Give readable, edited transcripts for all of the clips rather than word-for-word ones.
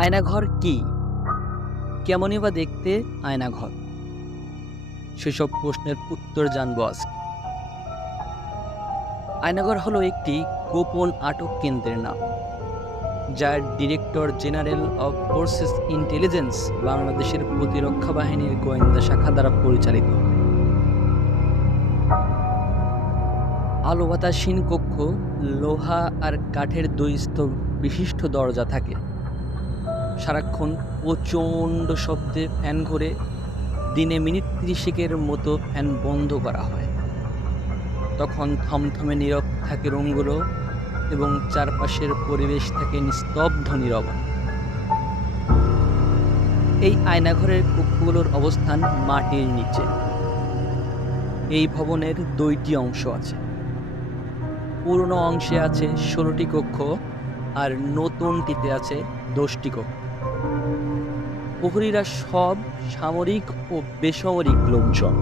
আয়নাঘর কি? কেমনই বা দেখতে আয়নাঘর? সেসব প্রশ্নের উত্তর জানবো আজকে। আয়নাঘর হলো একটি গোপন আটক কেন্দ্রের নাম, যার director general of forces intelligence বাংলাদেশের প্রতিরক্ষা বাহিনীর গোয়েন্দা শাখা দ্বারা পরিচালিত হয়। আলো বাতাসহীন কক্ষ, লোহা আর কাঠের দুই স্তর বিশিষ্ট দরজা থাকে। সারাক্ষণ প্রচণ্ড শব্দে ফ্যান ঘোরে, দিনে মিনিট ৩০-এর মতো ফ্যান বন্ধ করা হয়। তখন থমথমে নীরব থাকে রুমগুলো এবং চারপাশের পরিবেশ থাকে নিস্তব্ধ নীরবতা। এই আয়নাঘরের কক্ষগুলোর অবস্থান মাটির নিচে। এই ভবনের দুইটি অংশ আছে। পুরনো অংশে আছে ১৬টি কক্ষ আর নতুনটিতে আছে ১০টি কক্ষ। প্রহরীরা সব সামরিক ও বেসামরিক লোকজন।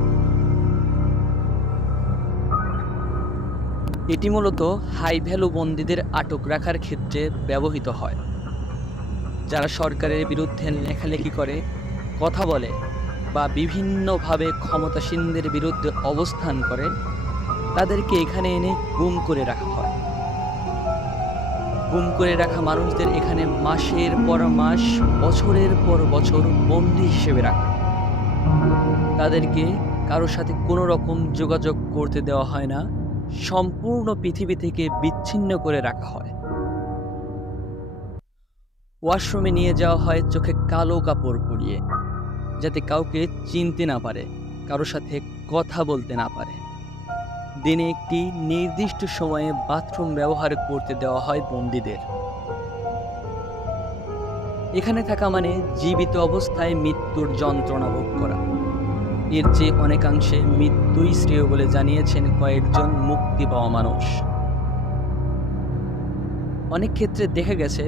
এটি মূলত হাই ভ্যালু বন্দীদের আটক রাখার ক্ষেত্রে ব্যবহৃত হয়। যারা সরকারের বিরুদ্ধে লেখালেখি করে, কথা বলে বা বিভিন্নভাবে ক্ষমতাসীনদের বিরুদ্ধে অবস্থান করে, তাদেরকে এখানে এনে গুম করে রাখা হয়। গুম করে রাখা মানুষদের এখানে মাসের পর মাস, বছরের পর বছর বন্দী হিসেবে রাখা। তাদেরকে কারোর সাথে কোনো রকম যোগাযোগ করতে দেওয়া হয় না, সম্পূর্ণ পৃথিবী থেকে বিচ্ছিন্ন করে রাখা হয়। ওয়াশরুমে নিয়ে যাওয়া হয় চোখে কালো কাপড় পরিয়ে, যাতে কাউকে চিনতে না পারে, কারোর সাথে কথা বলতে না পারে। দিনে একটি নির্দিষ্ট সময়ে বাথরুম ব্যবহার করতে দেওয়া হয় বন্দীদের। এখানে থাকা মানে জীবিত অবস্থায় মৃত্যুর যন্ত্রণা ভোগ করা। এর চেয়ে অনেকাংশে মৃত্যুই শ্রেয় বলে জানিয়েছেন কয়েকজন মুক্তি পাওয়া মানুষ। অনেক ক্ষেত্রে দেখা গেছে,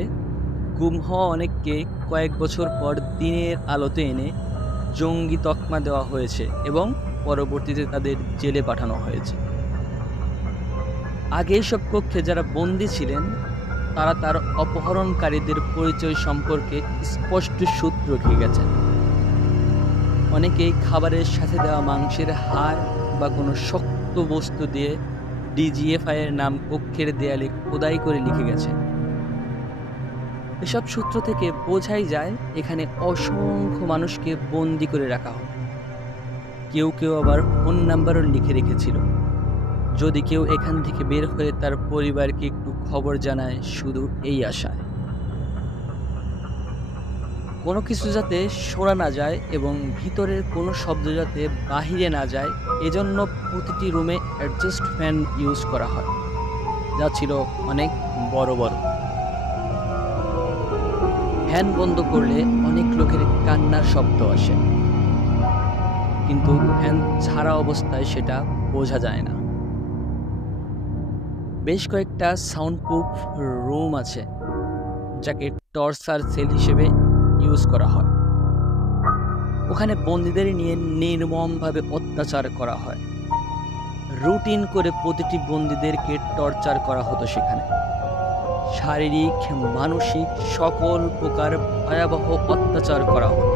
গুম হওয়া অনেককে কয়েক বছর পর দিনের আলোতে এনে জঙ্গি তকমা দেওয়া হয়েছে এবং পরবর্তীতে তাদের জেলে পাঠানো হয়েছে। আগে এসব কক্ষে যারা বন্দী ছিলেন, তারা তার অপহরণকারীদের পরিচয় সম্পর্কে স্পষ্ট সূত্র রেখে গেছেন। অনেকেই খাবারের সাথে দেওয়া মাংসের হাড় বা কোনো শক্ত বস্তু দিয়ে ডিজিএফআই এর নাম কক্ষের দেয়ালে খোদাই করে লিখে গেছেন। এসব সূত্র থেকে বোঝাই যায় এখানে অসংখ্য মানুষকে বন্দি করে রাখা হয়। কেউ কেউ আবার ফোন নাম্বারও লিখে রেখেছিল, যদি কেউ এখান থেকে বের হয়ে তার পরিবারকে একটু খবর জানায়, শুধু এই আশায়। কোনো কিছু যাতে শোনা না যায় এবং ভিতরের কোনো শব্দ যাতে বাহিরে না যায়, এজন্য প্রতিটি রুমে অ্যাডজাস্ট ফ্যান ইউজ করা হয়, যা ছিল অনেক বড় বড়। ফ্যান বন্ধ করলে অনেক লোকের কান্নার শব্দ আসে, কিন্তু ফ্যান ছাড়া অবস্থায় সেটা বোঝা যায় না। বেশ কয়েকটা সাউন্ডপ্রুফ রুম আছে, যাকে টর্চার সেল হিসেবে ইউজ করা হয়। ওখানে বন্দীদের নিয়ে নির্মমভাবে অত্যাচার করা হয়। রুটিন করে প্রতিটি বন্দীদেরকে টর্চার করা হতো সেখানে। শারীরিক, মানসিক সকল প্রকার ভয়াবহ অত্যাচার করা হতো।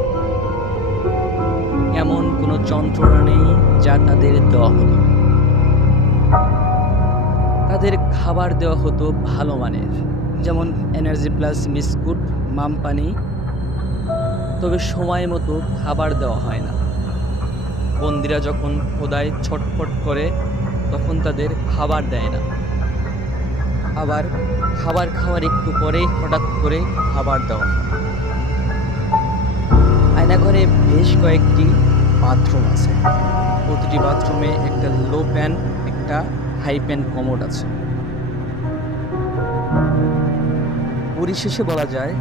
এমন কোনো যন্ত্রণা নেই যা তাদের দেওয়া হতো। তাদের খাবার দেওয়া হতো ভালো মানের, যেমন এনার্জি প্লাস বিস্কুট, মাম পানি। তবে সময় মতো খাবার দেওয়া হয় না। বন্দীরা যখন খোদায় ছটফট করে, তখন তাদের খাবার দেয় না। আবার খাবার খাওয়ার একটু পরেই হঠাৎ করে খাবার দেওয়া হয়। আয়নাঘরে বেশ কয়েকটি বাথরুম আছে। প্রতিটি বাথরুমে একটা লো প্যান, একটা হাই প্যান কমোড আছে। পরিশেষে বলা যায়,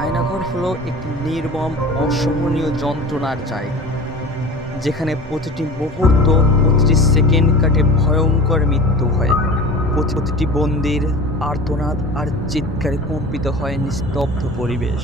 আয়নাঘর হলো একটি নির্মম, অসহনীয় যন্ত্রণার জায়গা, যেখানে প্রতিটি মুহূর্ত, প্রতিটি সেকেন্ড কাটে ভয়ঙ্কর মৃত্যু হয়। প্রতিটি বন্দির আর্তনাদ আর চিৎকারে কম্পিত হয় নিস্তব্ধ পরিবেশ।